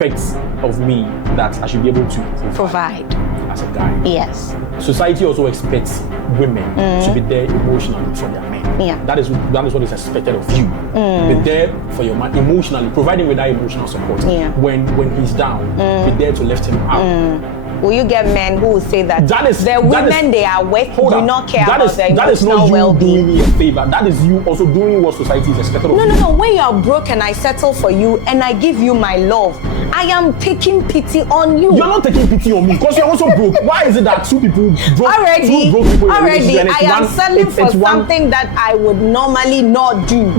expects of me that I should be able to provide as a guy. Yes. Society also expects women to be there emotionally for their men. Yeah. That is what is expected of you. Be there for your man emotionally, providing with that emotional support. Yeah. When he's down, be there to lift him up. Will you get men who will say that the women they are with do not care about their emotional well-being? That is not you doing me a favor. That is you also doing what society is expected of you. No. When you are broke and I settle for you and I give you my love, I am taking pity on you. You're not taking pity on me because you're also broke. Why is it that two people broke? Already, I am settling for something that I would normally not do.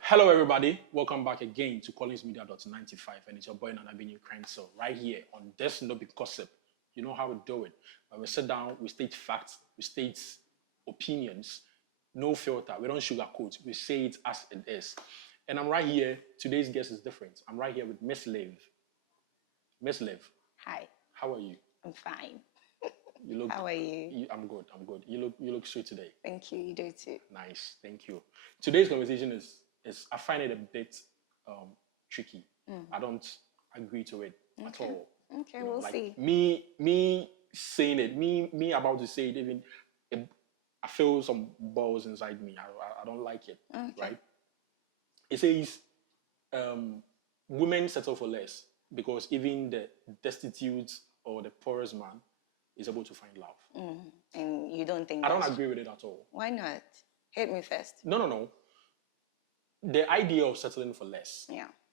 Hello everybody, welcome back again to collinsmedia.95, and it's your boy Nana Bini Cransel right here on This No Be Gossip. You know how we do it. When we sit down, we state facts, we state opinions, no filter. We don't sugarcoat, we say it as it is. And I'm right here, today's guest is different. I'm right here with Miss Liv. Miss Liv. Hi. How are you? I'm fine. You look, how are you? I'm good. You look sweet today. Thank you, you do too. Nice, thank you. Today's conversation is I find it a bit tricky. I don't agree to it at all. Okay, we'll see. Me saying it, me about to say it, even I feel some balls inside me. I don't like it. Okay. Right? It says women settle for less because even the destitute or the poorest man is able to find love. And you don't think I don't agree with it at all. Why not? Hit me first. No. The idea of settling for less,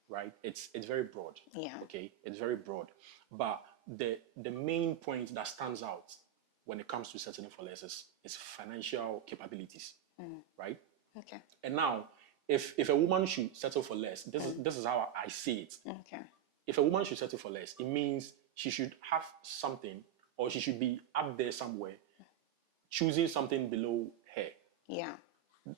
right? It's very broad. Yeah. Okay, it's very broad. But the main point that stands out when it comes to settling for less is financial capabilities, right? Okay. And now, if a woman should settle for less, this is how I see it. Okay. If a woman should settle for less, it means she should have something, or she should be up there somewhere, choosing something below her. Yeah.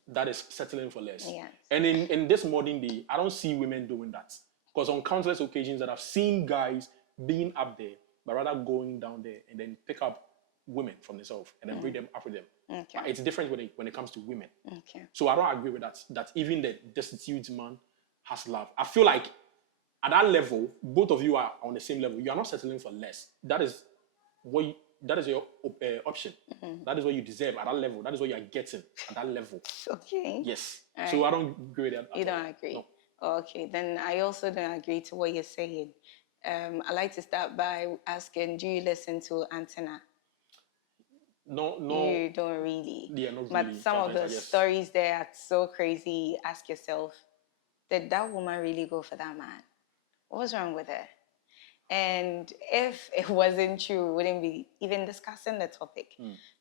That is settling for less. Yes. And in this modern day, I don't see women doing that. Because on countless occasions that I've seen guys being up there, but rather going down there and then pick up women from themselves and then bring them up with them. Okay. It's different when it comes to women. Okay. So I don't agree with that. That even the destitute man has love. I feel like at that level, both of you are on the same level. You are not settling for less. That is your option. That is what you deserve at that level. That is what you are getting at that level. Okay. Yes. All so right. I don't agree with that. You don't agree? No. Okay, then I also don't agree to what you're saying. I'd like to start by asking, do you listen to Antenna? No. You don't really? Yeah, not but really. Some of the stories there are so crazy. Ask yourself, did that woman really go for that man? What was wrong with her? And if it wasn't true, we wouldn't be even discussing the topic.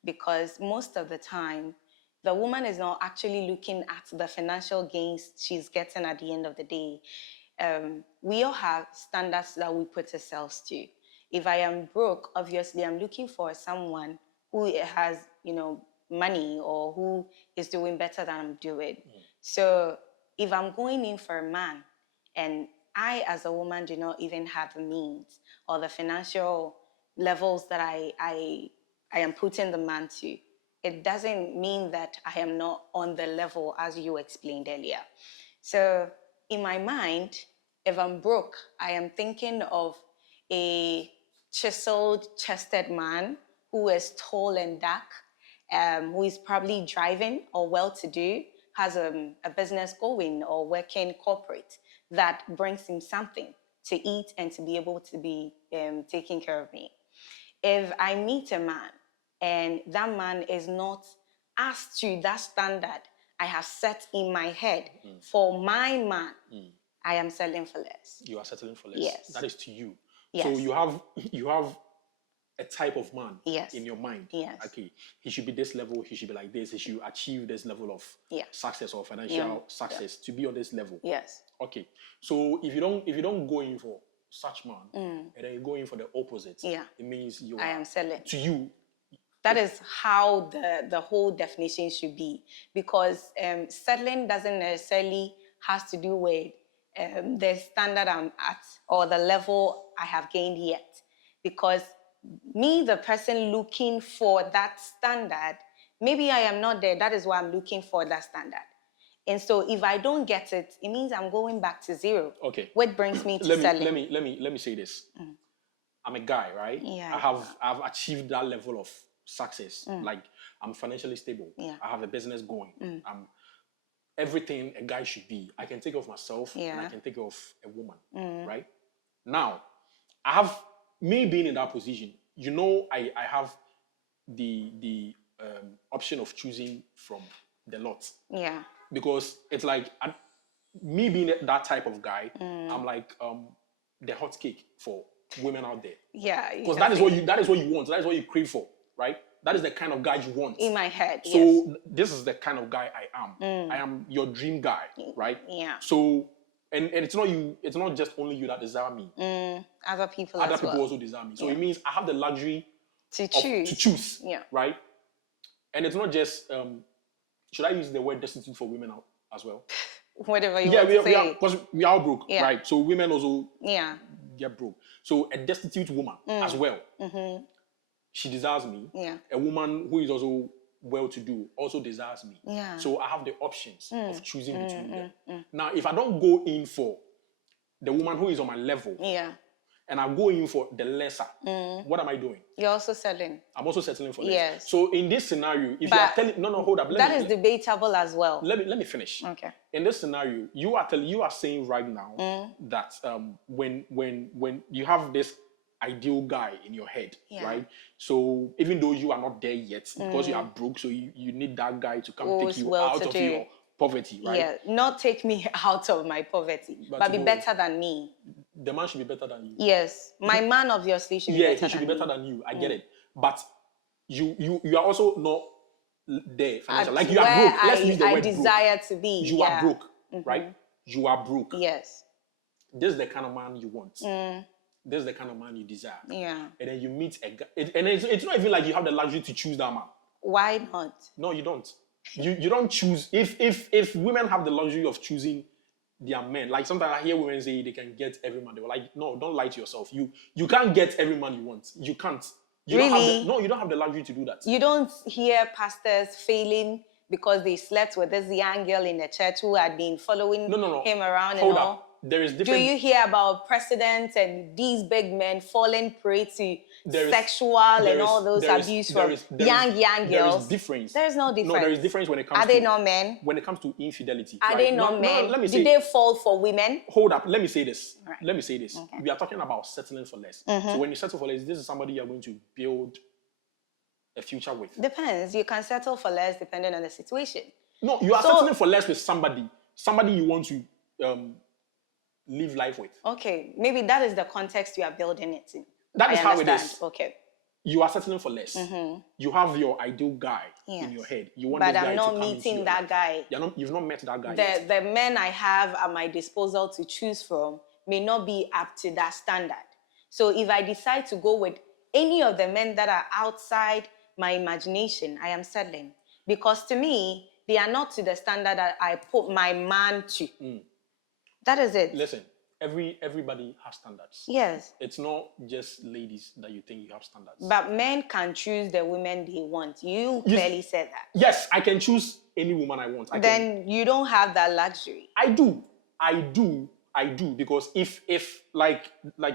Because most of the time, the woman is not actually looking at the financial gains she's getting at the end of the day. We all have standards that we put ourselves to. If I am broke, obviously I'm looking for someone who has, money or who is doing better than I'm doing. So if I'm going in for a man and I, as a woman, do not even have the means or the financial levels that I am putting the man to, it doesn't mean that I am not on the level as you explained earlier. So in my mind, if I'm broke, I am thinking of a chiseled, chested man who is tall and dark, who is probably driving or well-to-do, has a business going or working corporate that brings him something to eat and to be able to be taking care of me. If I meet a man and that man is not as to that standard I have set in my head for my man, I am settling for less. You are settling for less. Yes. That is to you. Yes. So you have a type of man in your mind. Yes. Okay, he should be this level, he should be like this, he should achieve this level of success or financial success to be on this level. Yes. Okay. So if you don't go in for such man and then you go in for the opposite, it means I am selling. To you. That is how the whole definition should be. Because settling doesn't necessarily has to do with the standard I'm at or the level I have gained yet. Because me, the person looking for that standard, maybe I am not there. That is why I'm looking for that standard. And so if I don't get it, it means I'm going back to zero. Okay. What brings me to let selling? me say this. I'm a guy, right? Yeah, I've achieved that level of success. Like, I'm financially stable. Yeah. I have a business going. I'm everything a guy should be. I can take care of myself and I can take care of a woman. Right? Now, I have me being in that position, I have the option of choosing from the lot. Yeah. Because it's like me being that type of guy, I'm like the hot cake for women out there. Yeah. Because that is what you want. That is what you crave for, right? That is the kind of guy you want. In my head. So yes. this is the kind of guy I am. I am your dream guy, right? Yeah. So and it's not you. It's not just only you that desire me. Other people. Other people also desire me. So it means I have the luxury to choose. Yeah. Right. And it's not just. Should I use the word destitute for women as well? Whatever you want to say. Because we are broke, right? So women also get broke. So a destitute woman as well. She desires me. Yeah. A woman who is also well-to-do also desires me. Yeah. So I have the options of choosing between them. Now, if I don't go in for the woman who is on my level, and I go in for the lesser, what am I doing? You're also selling. I'm also settling for less. Yes. So in this scenario, if you are telling hold up. That is debatable as well. Let me finish. Okay. In this scenario, you are saying right now that when you have this ideal guy in your head, right? So even though you are not there yet, because you are broke, so you need that guy to come take you out of your poverty, right? Yeah, not take me out of my poverty, but be better than me. The man should be better than you. Yes, my man obviously should be better than he should be better than you. I get it, but you are also not there financially. Like you are broke. Let's use the word desire broke. To be. You are broke, right? You are broke. Yes. This is the kind of man you want. This is the kind of man you desire. Yeah. And then you meet a guy, and it's not even like you have the luxury to choose that man. Why not? No, you don't. You don't choose. If women have the luxury of choosing their men, like sometimes I hear women say they can get every man. They were like, no, don't lie to yourself. You can't get every man you want. You can't. You really? You don't have the luxury to do that. You don't hear pastors failing because they slept with this young girl in the church who had been following him around Hold and all. up. There is different. Do you hear about presidents and these big men falling prey to sexual and all those abuse from young girls? There is difference. There is no difference. No, there is difference when it comes to... Are they not men? When it comes to infidelity. Are they not men? No, let me say, did they fall for women? Hold up. Let me say this. Right. Let me say this. Okay. We are talking about settling for less. So when you settle for less, this is somebody you are going to build a future with. Depends. You can settle for less depending on the situation. No, you are settling for less with somebody you want to live life with. Okay, maybe that is the context you are building it in. That is how it is. Okay. You are settling for less. You have your ideal guy in your head. You want this guy to come into your life. But I'm not meeting that guy. You've not met that guy yet. The men I have at my disposal to choose from may not be up to that standard. So if I decide to go with any of the men that are outside my imagination, I am settling. Because to me, they are not to the standard that I put my man to. That is it. Listen, everybody has standards. Yes. It's not just ladies that you think you have standards. But men can choose the women they want. You clearly said that. Yes, I can choose any woman I want. Then you don't have that luxury. I do, because if like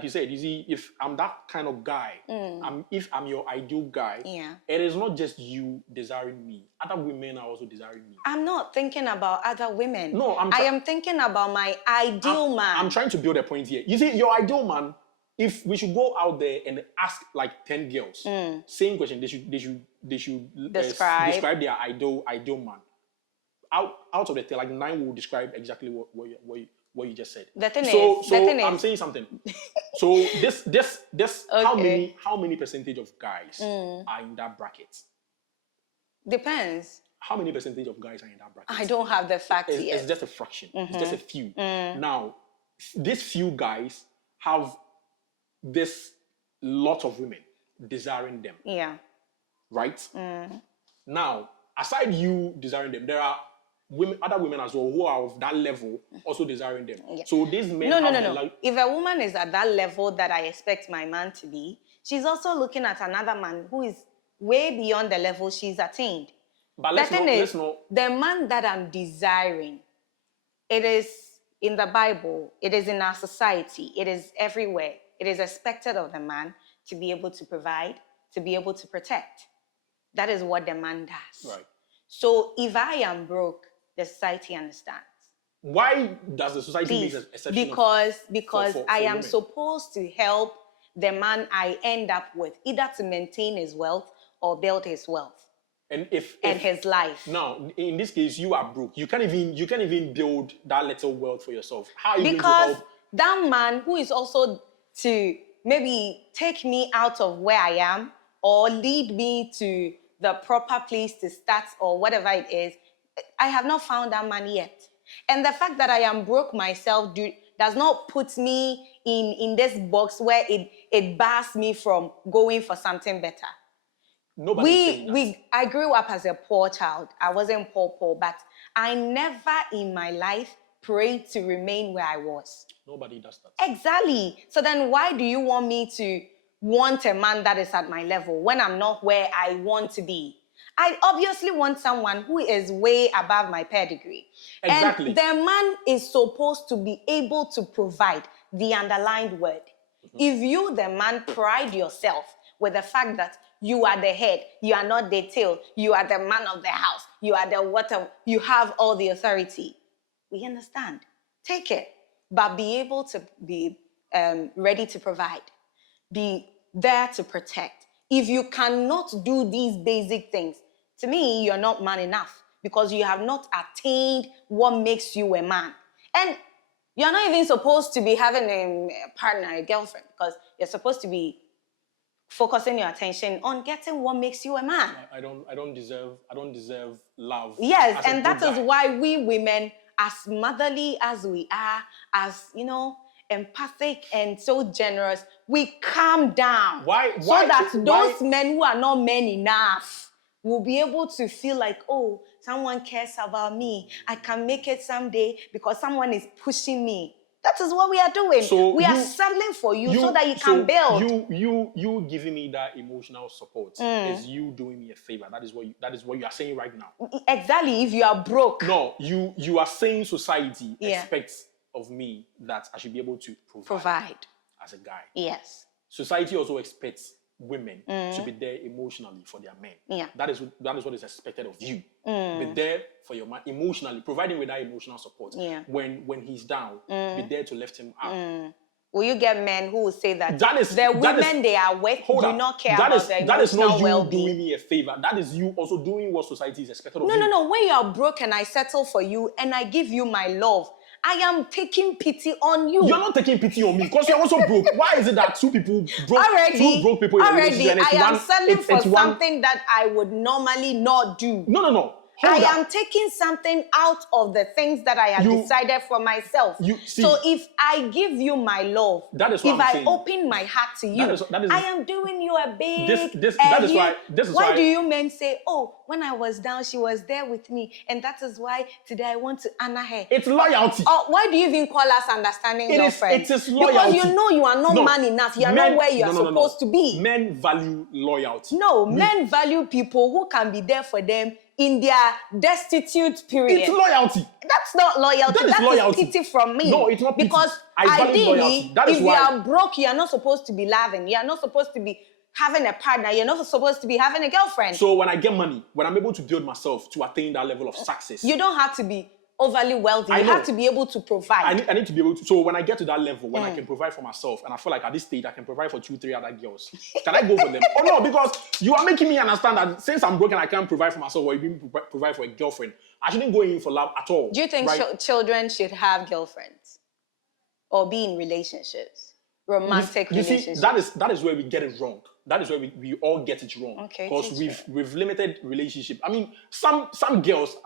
you said, you see, if I'm that kind of guy, if I'm your ideal guy, it is not just you desiring me. Other women are also desiring me. I'm not thinking about other women. No, I am thinking about my ideal man. I'm trying to build a point here. You see, your ideal man, if we should go out there and ask like 10 girls, same question, they should describe their ideal man. Out of the 10, like 9 will describe exactly what you just said. The thing is, I'm saying something. So this okay. How many percentage of guys are in that bracket? Depends. How many percentage of guys are in that bracket? I don't have the facts yet. It's just a fraction. It's just a few. Now, these few guys have this lot of women desiring them. Yeah. Right? Now, aside you desiring them, there are other women as well who are of that level also desiring them. Yeah. So these men No. If a woman is at that level that I expect my man to be, she's also looking at another man who is way beyond the level she's attained. But the man that I'm desiring It is in the Bible. It is in our society. It is everywhere. It is expected of the man to be able to provide, to be able to protect. That is what the man does. Right. So if I am broke, the society understands. Why does the society Please, make an exception? Because for I am women? supposed to help the man I end up with, either to maintain his wealth or build his wealth And his life. Now, in this case, you are broke. You can't even build that little wealth for yourself. How are you going to Because help? that man who is also to maybe take me out of where I am or lead me to the proper place to start or whatever it is, I have not found that man yet. And the fact that I am broke myself does not put me in this box where it bars me from going for something better. I grew up as a poor child. I wasn't poor, but I never in my life prayed to remain where I was. Nobody does that. Exactly. So then why do you want me to want a man that is at my level when I'm not where I want to be? I obviously want someone who is way above my pedigree. Exactly. And the man is supposed to be able to provide the underlined word. Mm-hmm. If you, the man, pride yourself with the fact that you are the head, you are not the tail, you are the man of the house, you are the water, you have all the authority. We understand. Take it. But be able to be ready to provide. Be there to protect. If you cannot do these basic things, to me, you're not man enough because you have not attained what makes you a man. And you're not even supposed to be having a partner, a girlfriend, because you're supposed to be focusing your attention on getting what makes you a man. I don't deserve love. Yes, and that is why we women, as motherly as we are, as empathic and so generous, we calm down. So that those men who are not men enough will be able to feel like, oh, someone cares about me. I can make it someday because someone is pushing me. That is what we are doing. So we are settling for you so that you can build. You giving me that emotional support is you doing me a favor. That is what you are saying right now. Exactly. If you are broke. No, you are saying society expects of me that I should be able to provide as a guy. Yes. Society also expects women to be there emotionally for their men. Yeah. That is what is expected of you. Be there for your man emotionally, providing with that emotional support. Yeah. When he's down, be there to lift him up. Will you get men who will say that the women they are with do not care about their emotional well-being? That is not you doing me a favor. That is you also doing what society is expected of you. No. When you are broke and I settle for you and I give you my love, I am taking pity on you. You're not taking pity on me because you're also broke. Why is it that two broke people in a relationship and I am settling for something that I would normally not do. No. I am taking something out of the things that I have decided for myself. So if I give you my love, if I open my heart to you, I am doing you a big. Why do you men say, oh, when I was down, she was there with me, and that is why today I want to honor her? It's loyalty. Oh, why do you even call us understanding girlfriends? It is loyalty. Because you know you are not man enough. You are not where you are supposed to be. Men value loyalty. No, men value people who can be there for them in their destitute period. It's loyalty. That's not loyalty. That is loyalty. Pity from me. No, it's not pity. Because ideally, if you are broke, you are not supposed to be loving. You are not supposed to be having a partner. You're not supposed to be having a girlfriend. So when I get money, when I'm able to build myself to attain that level of success, you don't have to be overly wealthy. You have to be able to provide. I need to be able to. So when I get to that level, when I can provide for myself, and I feel like at this stage I can provide for 2-3 other girls, can I go for them? Oh no, because you are making me understand that since I'm broken, I can't provide for myself or even provide for a girlfriend. I shouldn't go in for love at all. Do you think children should have girlfriends or be in relationships, romantic relationships? That is where we get it wrong. That is where we all get it wrong. Okay. Because we've limited relationship. I mean, some girls.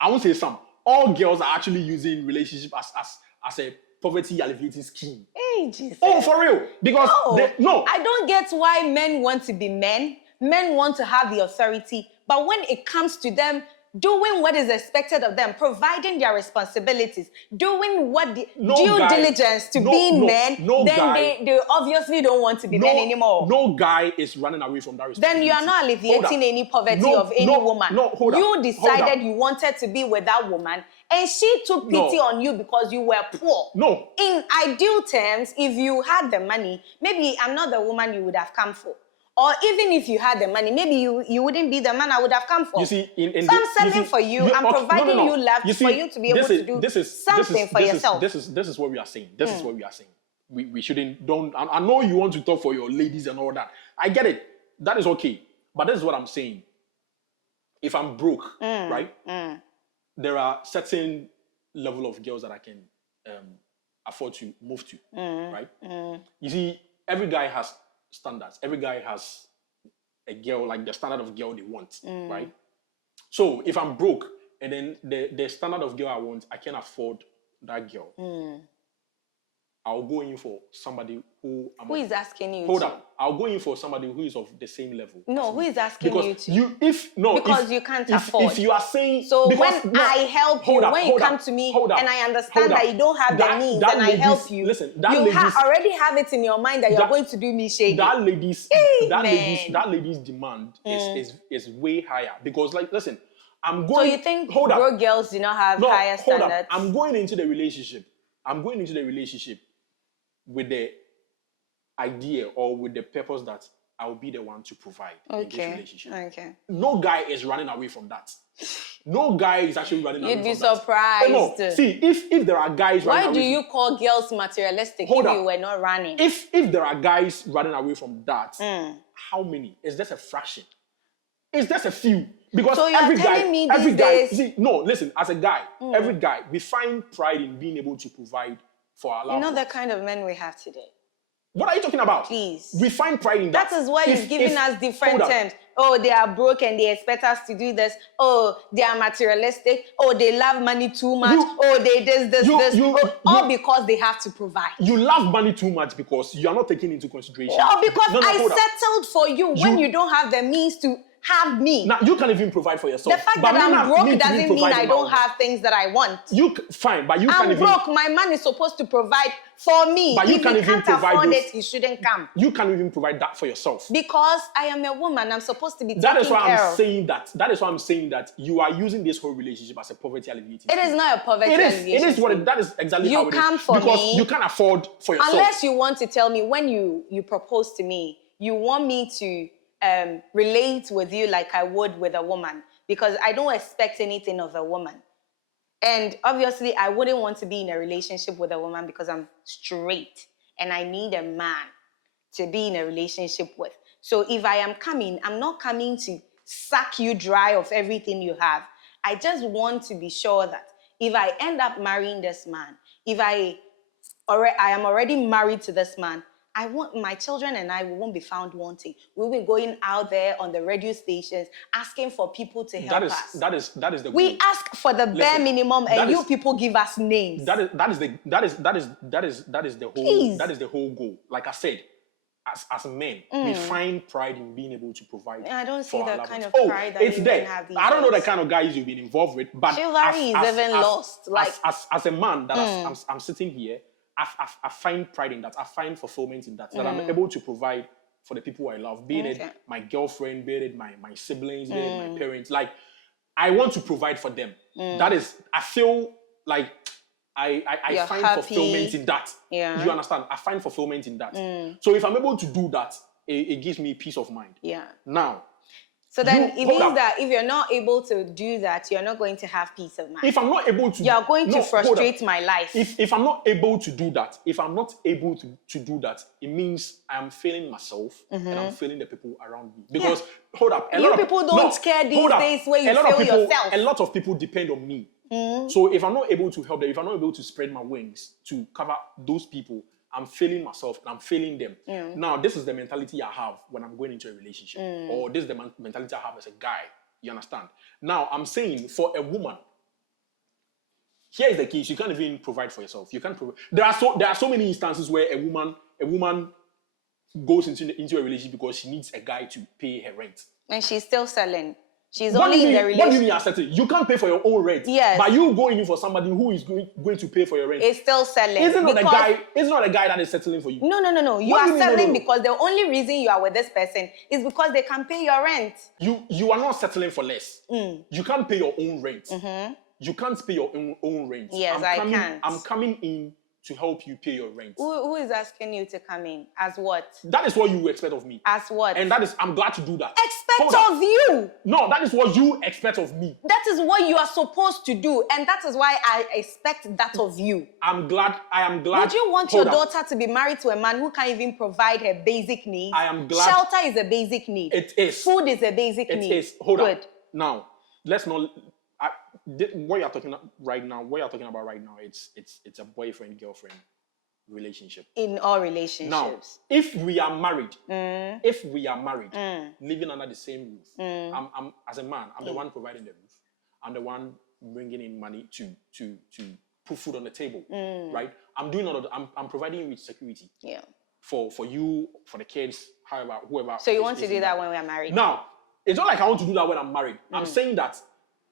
I won't say some. All girls are actually using relationship as a poverty alleviating scheme. Hey, Jesus. Oh, for real? Because I don't get why men want to be men. Men want to have the authority, but when it comes to them doing what is expected of them, providing their responsibilities, doing what the due guy, diligence to being men, then they obviously don't want to be men anymore. No guy is running away from that responsibility. Then you are not alleviating any poverty of any woman. You decided you wanted to be with that woman, and she took pity on you because you were poor. No. In ideal terms, if you had the money, maybe I'm not the woman you would have come for. Or even if you had the money, maybe you wouldn't be the man I would have come for. You see, so I'm selling for you. I'm providing you love for you to be able to do something for yourself. This is what we are saying. This is what we are saying. We shouldn't, I know you want to talk for your ladies and all that. I get it. That is okay. But this is what I'm saying. If I'm broke, right? There are certain level of girls that I can afford to move to, right? You see, every guy has standards. Every guy has a girl, like the standard of girl they want, right? So if I'm broke and then the standard of girl I want, I can't afford that girl. I'll go in for somebody who is asking you. Hold up. I'll go in for somebody who is of the same level. No, who is asking you to? Because you can't afford. If you are saying so, I help you, when you come to me and I understand that you don't have the means and I help you, listen, you already have it in your mind that you're going to do me shady. That lady's demand is way higher because, like, listen, I'm going. So you think broke girls do not have higher standards? I'm going into the relationship. With the idea or with the purpose that I'll be the one to provide in this relationship. Okay. No guy is running away from that. No guy is actually running away from that. You'd be surprised. Oh, no. See, if there are guys running away Why do you call girls materialistic if you were not running? If there are guys running away from that, how many? It's just a fraction. It's just a few. Because so you're telling me these days... See, no, listen, as a guy, every guy, we find pride in being able to provide for our loved ones. The kind of men we have today. What are you talking about? Please. We find pride in that. That is why you've given us different terms. Oh, they are broke and they expect us to do this. Oh, they are materialistic. Oh, they love money too much. All because they have to provide. You love money too much because you are not taking into consideration. No, because I settled for you when you don't have the means to have me. Now, you can't even provide for yourself. The fact that I'm broke doesn't mean I don't have things that I want. Fine, but you can't even... I'm broke. My man is supposed to provide for me. But you can't even provide afford it, he shouldn't come. You can't even provide that for yourself. Because I am a woman. I'm supposed to be taken care of. That is why I'm saying that you are using this whole relationship as a poverty alleviating. It is not a poverty alleviation. It is what that is exactly how it is. You come for me. Because you can't afford for yourself. Unless you want to tell me when you propose to me, you want me to relate with you like I would with a woman, because I don't expect anything of a woman. And obviously, I wouldn't want to be in a relationship with a woman because I'm straight and I need a man to be in a relationship with. So if I am coming, I'm not coming to suck you dry of everything you have. I just want to be sure that if I end up marrying this man, if I am already married to this man, I want my children and I won't be found wanting. We'll be going out there on the radio stations asking for people to help us. That is the goal. We ask for the bare minimum, and you people give us names. That is the whole goal. Like I said, as men, we find pride in being able to provide. I don't see that kind of pride that it's you there. have these I don't know days. the kind of guys you've been involved with, but chivalry is even lost. Like as a man that I'm sitting here. I find pride in that. I find fulfillment in that. That I'm able to provide for the people I love, be it my girlfriend, be it my siblings, be it my parents. Like, I want to provide for them. That is, I feel like I find fulfillment in that. Yeah. You understand? I find fulfillment in that. So if I'm able to do that, it gives me peace of mind. Yeah. Now, so then it means that if you're not able to do that, you're not going to have peace of mind. If I'm not able to... You're going to frustrate my life. If I'm not able to do that, it means I'm failing myself and I'm failing the people around me. Because, people don't care these days where you fail yourself. A lot of people depend on me. So if I'm not able to help them, if I'm not able to spread my wings to cover those people, I'm failing myself and I'm failing them. Now, this is the mentality I have when I'm going into a relationship. Or this is the mentality I have as a guy. You understand? Now, I'm saying for a woman, here is the case. You can't even provide for yourself. You can't provide. There are so many instances where a woman goes into a relationship because she needs a guy to pay her rent. And she's still selling. She's What do only you in the mean? What do you relationship. mean you're settling? You can't pay for your own rent. Yes. But you going in for somebody who is going to pay for your rent. It's still settling. Isn't not the guy that is settling for you? No. You What do are you mean, settling no? because the only reason you are with this person is because they can pay your rent. You are not settling for less. You can't pay your own rent. You can't pay your own rent. Yes, I can't. I'm coming in to help you pay your rent. Who is asking you to come in? As what? That is what you expect of me. As what? And I'm glad to do that. Expect of you. No, that is what you expect of me. That is what you are supposed to do. And that is why I expect that of you. I am glad. Would you want your daughter to be married to a man who can't even provide her basic needs? I am glad. Shelter is a basic need. It is. Food is a basic need. It is. Hold on. Good. Now, let's not... what you're talking about right now, it's a boyfriend-girlfriend relationship. In all relationships. Now, if we are married, living under the same roof, I'm as a man, I'm the one providing the roof. I'm the one bringing in money to put food on the table, right? I'm doing all of that. I'm providing you with security. Yeah. For you, for the kids, however, whoever. So you want to do that when we are married? Now, it's not like I want to do that when I'm married. I'm saying that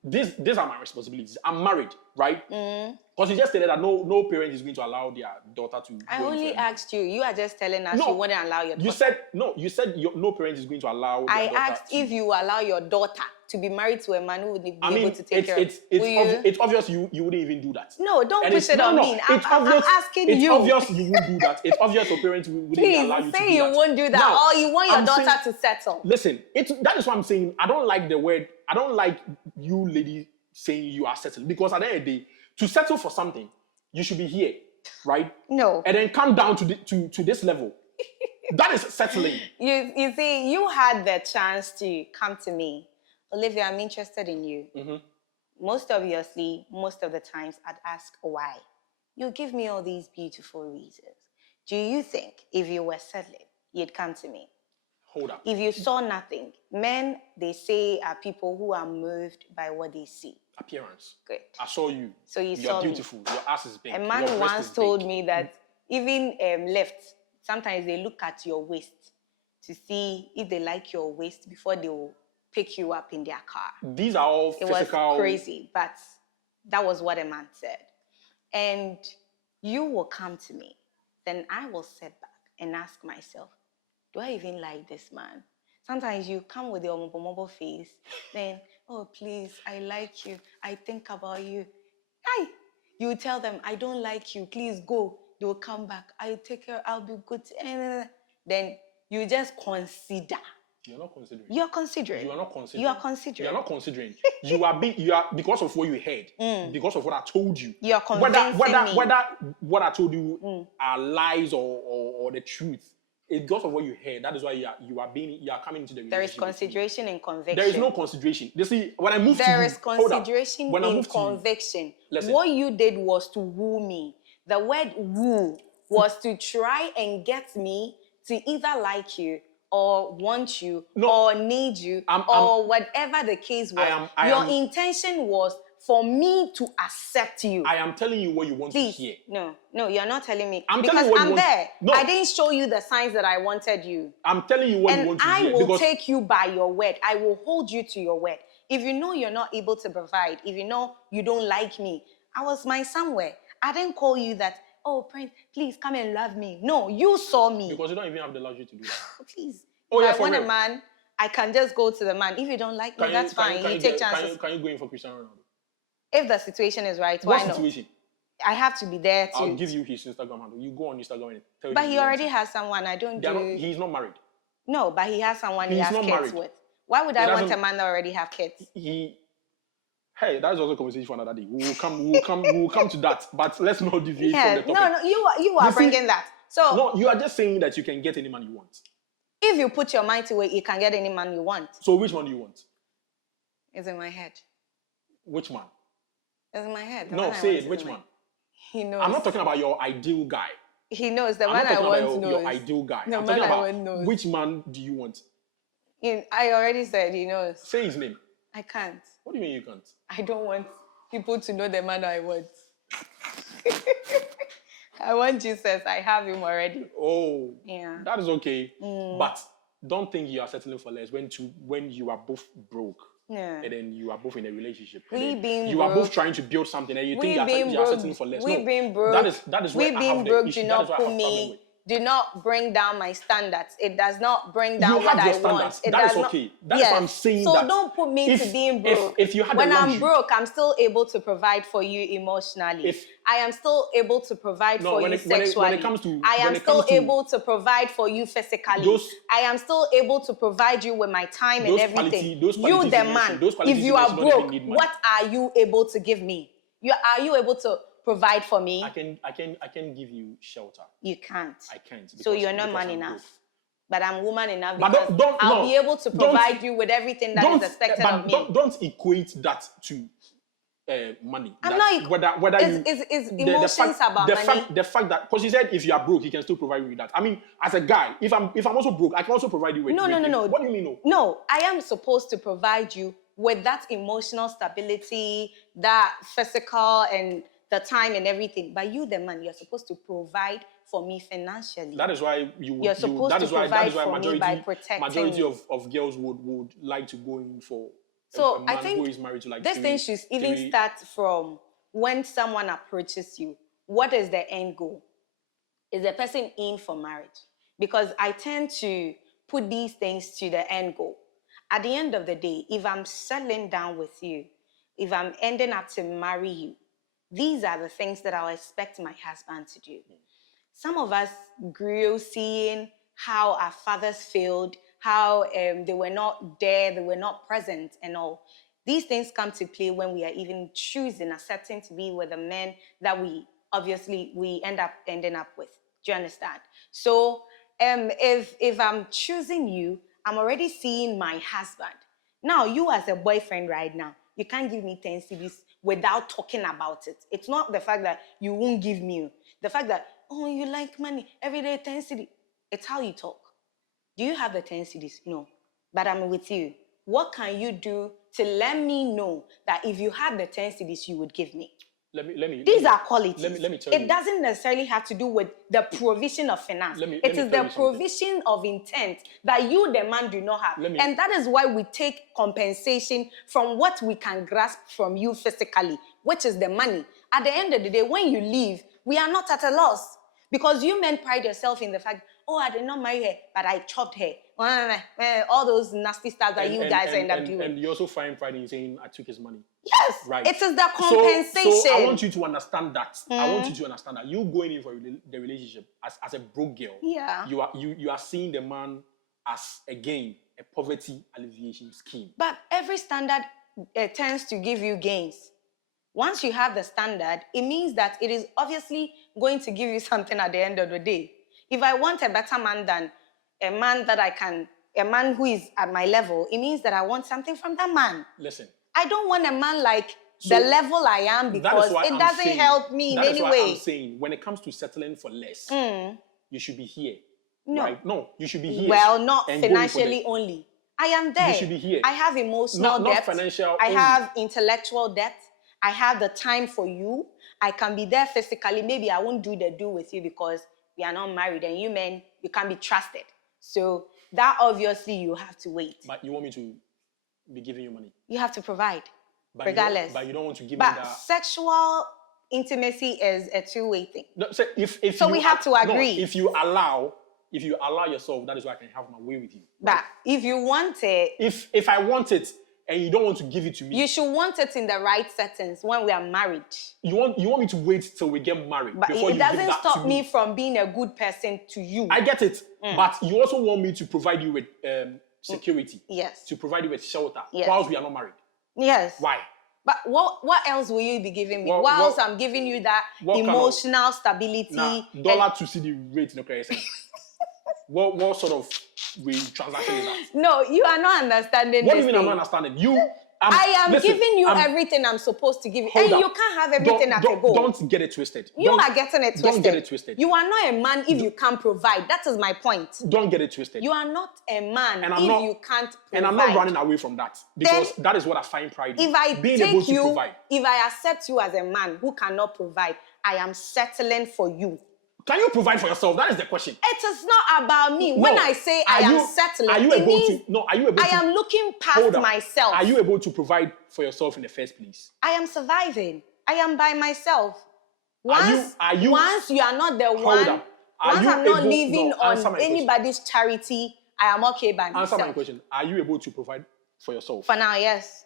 these are my responsibilities. I'm married, right? Because you just stated that no parent is going to allow their daughter to. I only asked you. You are just telling us you wouldn't allow your daughter. You said no parent is going to allow their daughter. I asked if you allow your daughter to be married to a man who would be able to take care of her. It's obvious you wouldn't even do that. No, don't push it on me. I'm asking you. It's obvious you won't do that. It's obvious your parents wouldn't even allow you to do that. Please say you won't do that, Now, or you want your daughter to settle. Listen, that is what I'm saying. I don't like the word. I don't like you lady saying you are settling, because at the end of the day, to settle for something, you should be here, right? No. And then come down to this level. That is settling. You see, you had the chance to come to me. Olivia, I'm interested in you. Most obviously, most of the times, I'd ask why. You give me all these beautiful reasons. Do you think if you were settling, you'd come to me? Hold up. If you saw nothing, men, they say, are people who are moved by what they see. Appearance. Good. I saw you. So You're saw beautiful. Me. Your ass is big. A man once told me that even lifts, sometimes they look at your waist to see if they like your waist before they will pick you up in their car. These are all physical. It was crazy, but that was what a man said. And you will come to me. Then I will sit back and ask myself, do I even like this man? Sometimes you come with your mobile face, then, oh, please, I like you. I think about you. Hi. You tell them, I don't like you. Please go. They will come back. I'll take care. I'll be good. Then you just consider. You're not considering. You're considering. You are not considering. You are considering. You're not considering. you are because of what you heard, because of what I told you. You're convincing me. Whether what I told you are lies or the truth. It's because of what you heard. That is why you are coming into the relationship. There is consideration and conviction. There is no consideration. You see, when I moved to you, there is consideration and conviction. What you did was to woo me. The word woo was to try and get me to either like you or want you or need you or whatever the case was. Your intention was for me to accept you. I am telling you what you want to hear. No, you're not telling me. I'm because telling you what I'm you want. there. No. I didn't show you the signs that I wanted you. I'm telling you what you want to hear. And I will take you by your word. I will hold you to your word. If you know you're not able to provide, if you know you don't like me, I was mine somewhere. I didn't call you that, oh, Prince, please come and love me. No, you saw me. Because you don't even have the luxury to do that. Please. Oh, if yeah, I want real. A man, I can just go to the man. If you don't like me, that's fine. You take chances. Can you go in for Cristiano Ronaldo? If the situation is right, why not? What situation? I have to be there too. I'll give you his Instagram handle. You go on Instagram and tell him. But he already has someone. I don't do... He's not married. No, but he has someone he has kids with. Why would I want a man that already have kids? Hey, that's also a conversation for another day. We will come to that. But let's not deviate from the topic. No, you are bringing that. So no, you are just saying that you can get any man you want. If you put your mind to it, you can get any man you want. So which one do you want? It's in my head. Which man? It's in my head. No, say it. Which one? He knows. I'm not talking about your ideal guy. He knows. The man I want knows. Your ideal guy. The I'm man talking I about want knows. which man do you want? I already said he knows. Say his name. I can't. What do you mean you can't? I don't want people to know the man I want. I want Jesus. I have him already. Oh. Yeah. That is okay. But don't think you are settling for less when you are both broke. Yeah. and then you are both in a relationship. We And then being you are both broke. trying to build something, and you We think being you are broke. settling for less. We No, being broke. that is We where I being have broke the do issue. That is not why I put have problem me. with. Do not bring down my standards. It does not bring You down what have your I want. standards. It That does is not. okay. That is why I'm saying so that. don't put me to being broke. If you had when the I'm luxury, broke, I'm still able to provide for you emotionally. I am still able to provide for you sexually. I am still able to provide for you physically. I am still able to provide you with my time and everything. You, the man, if you are broke, what are you able to give me? Are you able to provide for me? I can give you shelter. You can't. I can't. So you're not man enough. But I'm woman enough But because I'll be able to provide you with everything that is expected of me. Don't equate that to money. I'm not. Whether is emotions about money? The fact that, because you said if you are broke, you can still provide you with that. I mean, as a guy, if I'm also broke, I can also provide you with. No. What do you mean no? No, I am supposed to provide you with that emotional stability, that physical, and the time and everything. But you, the man, you're supposed to provide for me financially. That is why you're supposed to provide for me by protecting majority of girls would like to go in for. So a man I think who is married to like this thing should even start from when someone approaches you. What is the end goal? Is the person in for marriage? Because I tend to put these things to the end goal. At the end of the day, if I'm settling down with you, if I'm ending up to marry you, these are the things that I'll expect my husband to do. Some of us grew seeing how our fathers failed, how they were not there, they were not present and all. These things come to play when we are even choosing, accepting to be with the men that we end up ending up with. Do you understand? So if I'm choosing you, I'm already seeing my husband. Now, you as a boyfriend right now, you can't give me 10 CDs without talking about it. It's not the fact that you won't give me. The fact that, oh, you like money, every day 10 CDs. It's how you talk. Do you have the 10 CDs? No. But I'm with you. What can you do to let me know that if you had the 10 CDs, you would give me? These are qualities. Let me tell you. It doesn't necessarily have to do with the provision of finance. It is the provision of intent that you, the man, do not have. And that is why we take compensation from what we can grasp from you physically, which is the money. At the end of the day, when you leave, we are not at a loss. Because you men pride yourself in the fact, oh, I did not marry her, but I chopped her. All those nasty stuff that you guys end up doing. And you also find pride in saying, I took his money. Yes, right. It is the compensation. So I want you to understand that. I want you to understand that you going in for the relationship as a broke girl. Yeah. You are seeing the man as, again, a poverty alleviation scheme. But every standard tends to give you gains. Once you have the standard, it means that it is obviously going to give you something at the end of the day. If I want a better man than a man who is at my level, it means that I want something from that man. Listen. I don't want a man like the level I am because it doesn't help me in any way. That is why I'm saying, when it comes to settling for less, you should be here. No. Right? No, you should be here. Well, not financially only. I am there. You should be here. I have emotional debt. Not financial I only. have intellectual debt. I have the time for you. I can be there physically. Maybe I won't do the do with you because we are not married. And you men, you can't be trusted. So that obviously you have to wait. But you want me to be giving you money? You have to provide, regardless. But you don't want to give me that. But sexual intimacy is a two-way thing. No, so we have to agree. No, if you allow yourself, that is why I can have my way with you. Right? But if you want it... If I want it, and you don't want to give it to me. You should want it in the right settings when we are married. You want me to wait till we get married but before it you give that doesn't stop to me from being a good person to you. I get it. But you also want me to provide you with security. Yes. To provide you with shelter. Yes. Whilst we are not married. Yes. Why? But what else will you be giving me? What else I'm giving you that emotional stability? Dollar to see the rate in the credit. What sort of transaction is that? No, you are not understanding. What do you mean I'm not understanding? I am giving you everything I'm supposed to give you. And you can't have everything at a go. Don't get it twisted. You are getting it twisted. Don't get it twisted. You are not a man if you can't provide. That is my point. Don't get it twisted. You are not a man if you can't provide. And I'm not running away from that. Because that is what I find pride in. If I being able to provide. If I accept you as a man who cannot provide, I am settling for you. Can you provide for yourself? That is the question. It is not about me. When I say I am settling, are you it able means to? No, are you able I to? am looking past myself. Are you able to provide for yourself in the first place? I am surviving. I am by myself. Once you are not the one, once I'm not living on anybody's charity, I am okay by myself. Answer my question. Are you able to provide for yourself? For now, yes.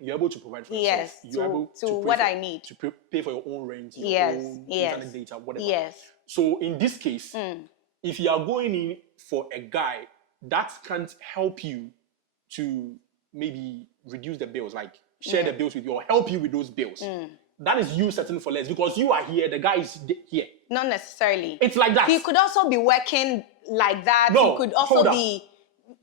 You're able to provide for yourself? Yes. You're able to what I need. To pay for your own rent, your own internet data, whatever. Yes. So in this case, if you are going in for a guy that can't help you to maybe reduce the bills, like share the bills with you or help you with those bills, that is you settling for less because you are here, the guy is here. Not necessarily. It's like that. He could also be working like that. No, he could also be...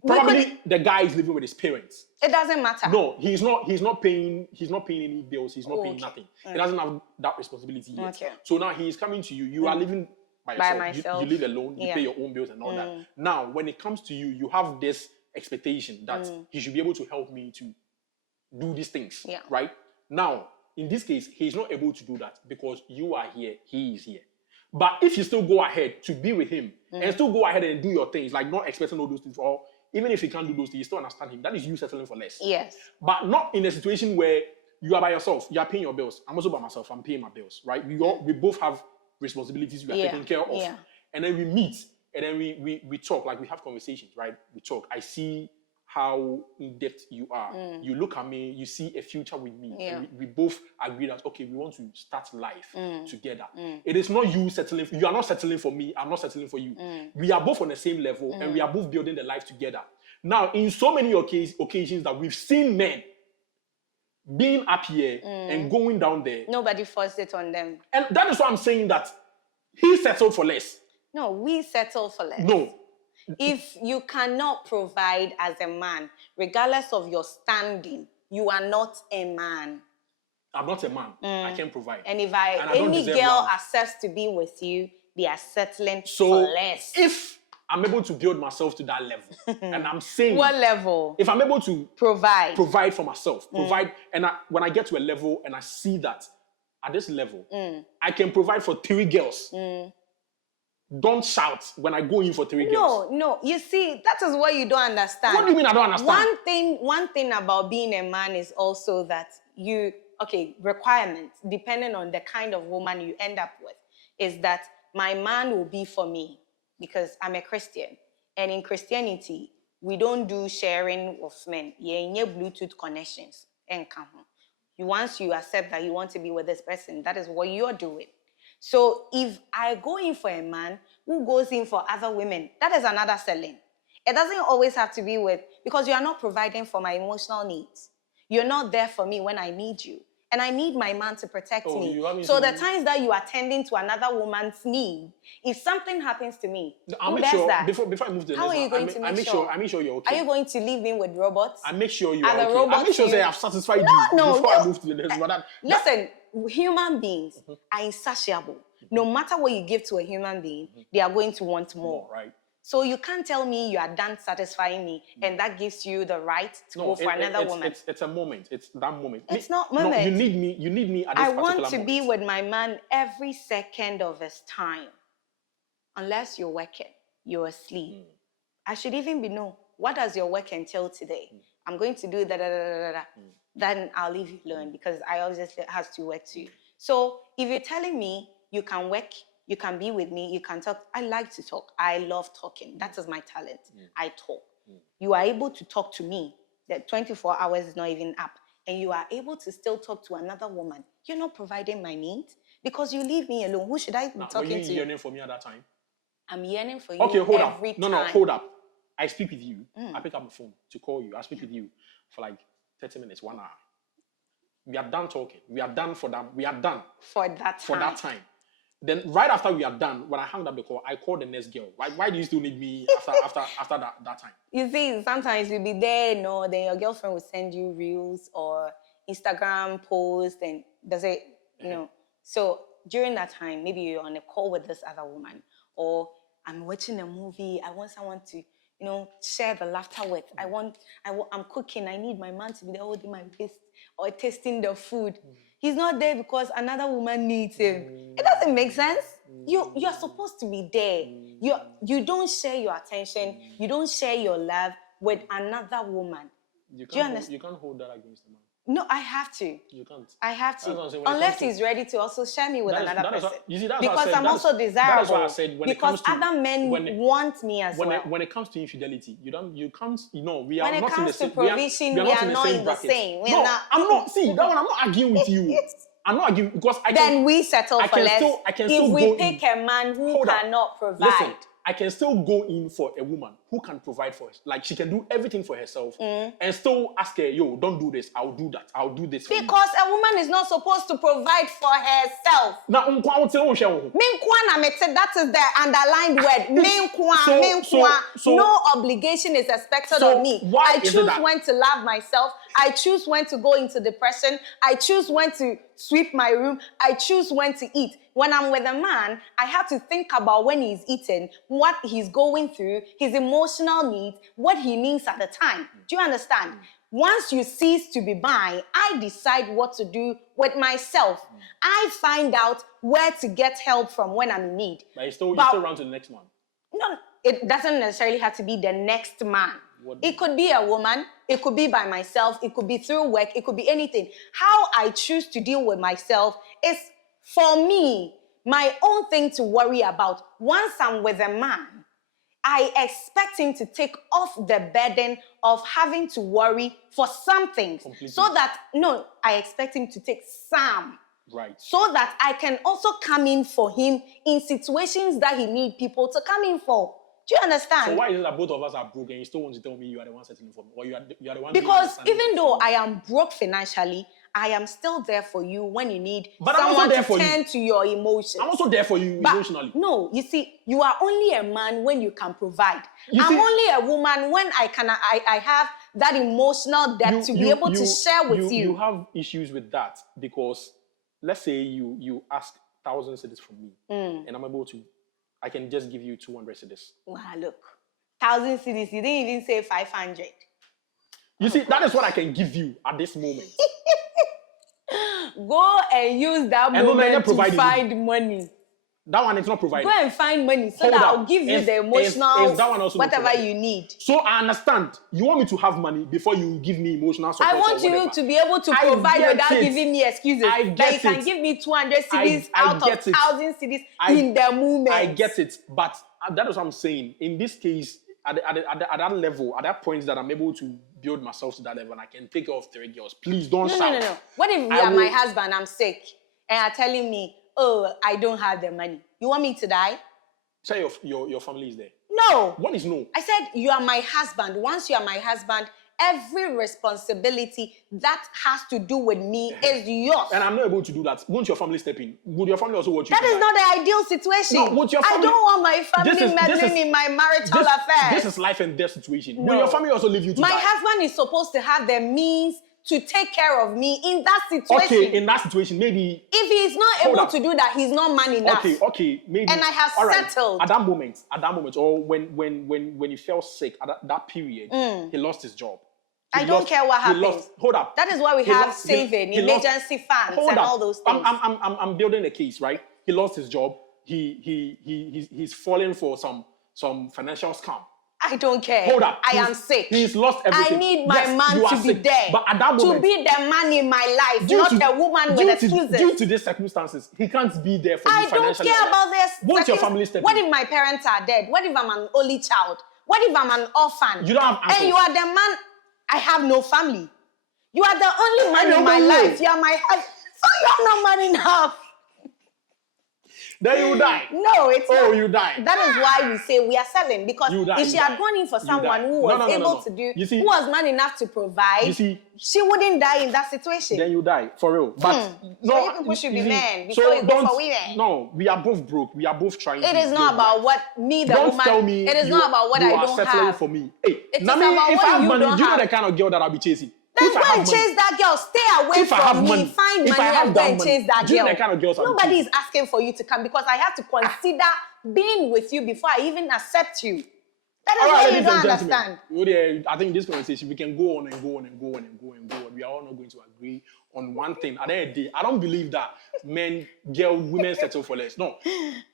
Probably the guy is living with his parents. It doesn't matter. No, he's not paying any bills, he's not paying nothing. He doesn't have that responsibility yet. Okay. So now he's coming to you, you are living by yourself. You live alone, you pay your own bills and all that. Now, when it comes to you, you have this expectation that he should be able to help me to do these things, right? Now, in this case, he's not able to do that because you are here, he is here. But if you still go ahead to be with him and still go ahead and do your things, like not expecting all those things, or even if he can't do those things, you still understand him. That is you settling for less. Yes. But not in a situation where you are by yourself, you are paying your bills. I'm also by myself, I'm paying my bills, right? We both have responsibilities we are taking care of. Yeah. And then we meet and then we talk, like we have conversations, right? We talk. I see how in-depth you are. You look at me, you see a future with me. Yeah. And we both agree that, okay, we want to start life together. It is not you settling. You are not settling for me. I'm not settling for you. We are both on the same level and we are both building the life together. Now, in so many occasions that we've seen men being up here and going down there. Nobody forced it on them. And that is why I'm saying that he settled for less. No, we settle for less. No. If you cannot provide as a man, regardless of your standing, you are not a man. I'm not a man. I can't provide. And if any girl accepts to be with you, they are settling for less. If I'm able to build myself to that level, and I'm saying... What level? If I'm able to provide for myself, and when I get to a level and I see that at this level, I can provide for 3 girls. Don't shout when I go in for 3 girls. No. You see, that is what you don't understand. What do you mean I don't understand? One thing about being a man is also that requirements, depending on the kind of woman you end up with, is that my man will be for me because I'm a Christian. And in Christianity, we don't do sharing of men. You Bluetooth connections. Once you accept that you want to be with this person, that is what you're doing. So if I go in for a man who goes in for other women, that is another selling. It doesn't always have to be because you are not providing for my emotional needs. You're not there for me when I need you. And I need my man to protect me. So the times that you are tending to another woman's need, if something happens to me, I'll make sure, before I move to the next one, are you going to make sure? I make sure you're okay. Are you going to leave me with robots? I make sure you're okay. I make sure say I've satisfied you before I move to the next one. Listen, human beings are insatiable. No matter what you give to a human being, they are going to want more. Right. So you can't tell me you are done satisfying me and that gives you the right to go for another woman. It's a moment. It's that moment. It's not moment. No, you need me. You need me at this particular moment. I want to be with my man every second of his time. Unless you're working, you're asleep. I should even be, what does your work entail today? I'm going to do that. Then I'll leave you alone because I obviously have to work too. So if you're telling me you can work, you can be with me, you can talk. I like to talk. I love talking. That is my talent. I talk. You are able to talk to me. That 24 hours is not even up. And you are able to still talk to another woman. You're not providing my needs because you leave me alone. Who should I be talking to? Were you yearning for me at that time? I'm yearning for you every time. No, hold up. I speak with you. I pick up my phone to call you. I speak with you for like 30 minutes, 1 hour. We are done talking. We are done for that. We are done. For that time. Then right after we are done, when I hung up the call, I called the next girl. Why do you still need me after that time? You see, sometimes you'll be there, then your girlfriend will send you reels or Instagram posts and does it, So during that time, maybe you're on a call with this other woman or I'm watching a movie. I want someone to, share the laughter with. I'm cooking. I need my man to be there holding my waist or tasting the food. He's not there because another woman needs him. It doesn't make sense. You're supposed to be there. You don't share your attention. You don't share your love with another woman. You Do you understand? You can't hold that against the man. No, I have to. You can't. I have That's what I'm to. saying, when it Unless comes to- he's ready to also share me with another person. You see, that's because what I said. I'm also desirable. That is what I said. When it because comes to, other men want me as well. When it comes to infidelity, you can't, we are When it not in the comes to same. provision, we are not in the bracket. same. We No, are not. I'm not. See, that one, I'm not arguing with you. I'm not arguing because I can. Then we settle for less. I can if still we go pick in. a man who Hold up. cannot provide. Listen, I can still go in for a woman who can provide for us. Like, she can do everything for herself and still ask her, yo, don't do this. I'll do that. I'll do this for you. Because a woman is not supposed to provide for herself. Now, That is the underlined word. So- No obligation is expected So of me. why I is it choose that- when to love myself. I choose when to go into depression. I choose when to sweep my room. I choose when to eat. When I'm with a man, I have to think about when he's eating, what he's going through, his emotional needs, what he needs at the time. Do you understand? Once you cease to be mine, I decide what to do with myself. I find out where to get help from when I'm in need. But you still run to the next one. No, it doesn't necessarily have to be the next man. What- It could be a woman. It could be by myself. It could be through work. It could be anything. How I choose to deal with myself is, for me, my own thing to worry about. Once I'm with a man, I expect him to take off the burden of having to worry for something. Completely. So that, no, I expect him to take some. Right. So that I can also come in for him in situations that he needs people to come in for. Do you understand? So why is it that both of us are broke and you still want to tell me you are the one settling for me? Or you are the one doing Because the even though I am broke financially, I am still there for you when you need But I'm also someone there to for you. tend to your emotions. I'm also there for you But emotionally. no, you see, you are only a man when you can provide. You I'm see- only a woman when I have that emotional depth to be able to share with you. You have issues with that because let's say you ask 1,000 cedis from me and I can just give you 200 cedis. Wow, look, 1,000 cities. You didn't even say 500. You see, that is what I can give you at this moment. Go and use that And moment to providing find money. That one is not provided. Go and find money so Hold that up. I'll give you Is- the emotional, is that one also not whatever provided? you need. So I understand. You want me to have money before you give me emotional support. I want or you whatever. to be able to I provide get without it. giving me excuses. I That get you can it. give me 200 cities I out of get it. 1,000 cities I- in the moment. I get it, but that is what I'm saying. In this case, at that level, at that point that I'm able to build myself to that level, and I can take care of 3 girls. Please don't shout. No. What if you I are my will- husband, I'm sick, and you're telling me, oh, I don't have the money. You want me to die? Say your family is there. No. What is no? I said, you are my husband. Once you are my husband, every responsibility that has to do with me is yours. And I'm not able to do that. Won't your family step in? Would your family also watch you? That is not the ideal situation. No, would your I family- don't want my family This is- meddling in my marital this, affairs. This is life and death situation. No. Will your family also leave you to My die? husband is supposed to have the means to take care of me in that situation. Okay, in that situation, maybe. If he is not Hold able up. to do that, he's not man enough. Okay, maybe. And I have all right, settled. At that moment, or when he fell sick at that period, he lost his job. I don't care what happens. Hold up. That is why we He have lost- saving, he lost- emergency funds, Hold and up. all those things. I'm building a case, right? He lost his job. He's fallen for some financial scam. I don't care. Hold up. I am sick. He's lost everything. I need my Yes, man you are to be sick. there. But at that moment, to be the man in my life, due not to- a woman due with to- excuses. Due to these circumstances, he can't be there for you I don't financially. care about this. Won't your family step What in? if my parents are dead? What if I'm an only child? What if I'm an orphan? You don't have uncles. And you are the man. I have no family. You are the only man I in my don't know. life. You are my husband. So you are not man enough. Then you die. No, it's Oh, not. you die. That is why we say we are selling. Because You die, if you she die. had gone in for You someone die. who was No, able to do, you see- who was man enough to provide, You see- she wouldn't die in that situation. Then you die for real. But So you people should be see, men before you go for women. No, we are both broke. We are both trying. It to is not build about life. what me, the Don't woman. tell me. It is you, not about what you I are don't settling have. for me. Hey, It is I mean, about if what I have you money, don't do you know have. the kind of girl that I'll be chasing? Then If go I have and money- chase that girl. Stay away If I have from me. money- Find if I money have and go that and money, chase that do you know girl. the kind of girls I'm Nobody is chasing? asking for you to come because I have to consider being with you before I even accept you. That is All right, what you ladies don't and gentlemen. understand. I think this conversation we can go on and go on and go on and go and go on. We are all not going to agree on one thing. At the end of the day, I don't believe that women settle for less. No.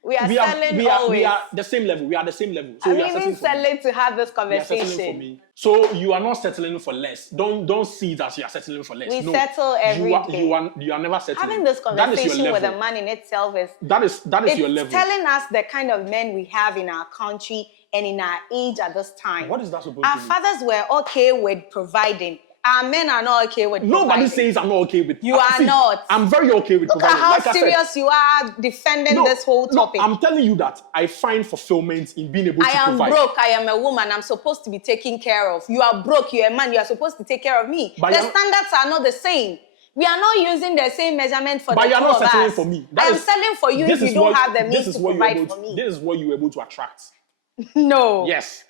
We are settling always. We are the same level. We are the same level. So I'm you are even settling to have this conversation. You are settling for me. So you are not settling for less. Don't see it as you are settling for less. We settle every day. You are never settling. Having this conversation with a man in itself is that is your level. It's telling us the kind of men we have in our country and in our age at this time. What is that supposed our to mean? fathers were okay with providing. Our men are not okay with providing. Nobody says I'm not okay with. You are not. I'm very okay with providing. Look at how serious you are defending this whole topic. No, I'm telling you that I find fulfillment in being able to provide. I am broke. I am a woman. I'm supposed to be taken care of. You are broke. You're a man. You are supposed to take care of me. The standards are not the same. We are not using the same measurement for the two of us. But you're not settling for me. I am settling for you if you don't have the means to provide for me. This is what you were able to attract. No. Yes.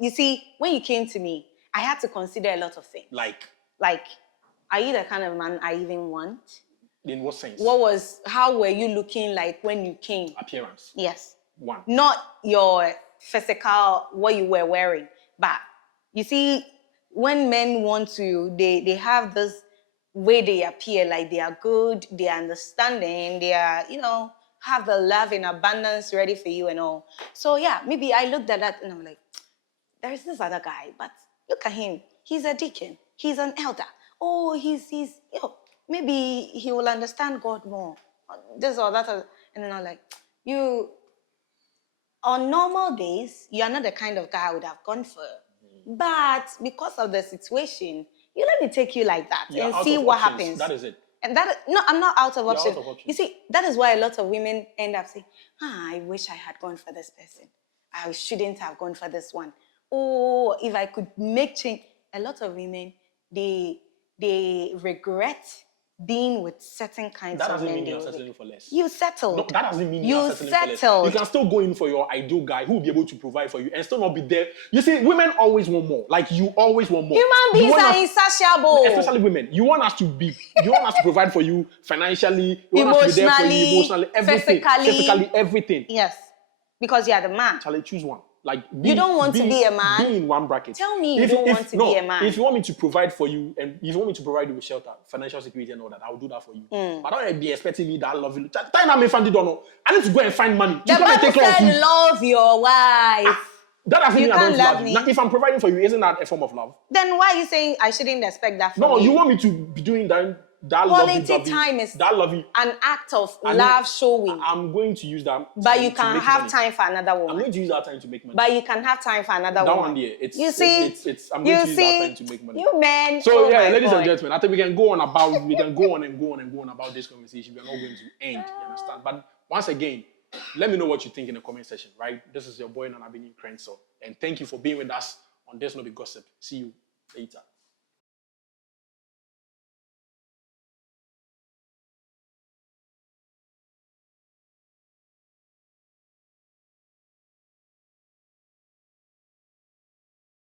You see, when you came to me, I had to consider a lot of things. Like, are you the kind of man I even want? In what sense? How were you looking like when you came? Appearance. Yes. One. Not your physical, what you were wearing. But you see, when men want to, they have this way they appear, like they are good, they are understanding, they are, have the love in abundance ready for you and all. So yeah, maybe I looked at that and I'm like, there's this other guy, but look at him. He's a deacon. He's an elder. Oh, maybe he will understand God more. This or that. And then I'm like, on normal days, you're not the kind of guy I would have gone for. But because of the situation, you let me take you like that and see what happens. That is it. And I'm not out of options. You see, that is why a lot of women end up saying, I wish I had gone for this person. I shouldn't have gone for this one. Oh, if I could make change. A lot of women, they regret being with certain kinds of men. That doesn't mean you're settling for less. You settled. No, that doesn't mean you're settling for less. You can still go in for your ideal guy who will be able to provide for you and still not be there. You see, women always want more. Like, you always want more. Human beings are insatiable. Especially women. You want us to provide for you financially. You want us to be there for you emotionally. Everything. Physically, everything. Yes. Because you are the man. Shall I choose one? You don't want to be a man? Be in one bracket. Tell me you don't want to be a man. If you want me to provide for you, and if you want me to provide you with shelter, financial security and all that, I will do that for you. But don't be expecting me that love you. I need to go and find money. The Bible said love your wife. That doesn't mean I don't love you. Now, if I'm providing for you, isn't that a form of love? Then why are you saying I shouldn't expect that from you? No, you want me to be doing that quality time is an act of love showing. I'm going to use that. But you can have time for another woman. I'm going to use that time to make money. But you can have time for another woman. That one there. I'm going to use that time to make money. You men. So ladies and gentlemen, I think we can go on and go on about this conversation. We are not going to end. You understand? But once again, let me know what you think in the comment section, right? This is your boy Nana Bini Crenso. And thank you for being with us on This No Be Gossip. See you later.